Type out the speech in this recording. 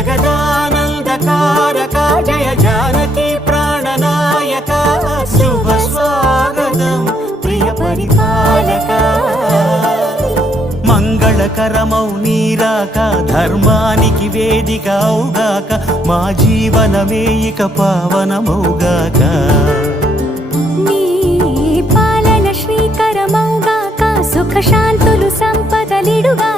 జగదానందకారక జయ జానకి ప్రాణనాయక శుభ స్వాగతం ప్రియ పరిపాలక మంగళకరమౌ నీరాక ధర్మానికి వేదిక అవుగాక మా జీవనమే ఇక పావనమౌగాక నీ పాలన శ్రీకరమౌగాక సుఖ శాంతులు సంపదలిడుగా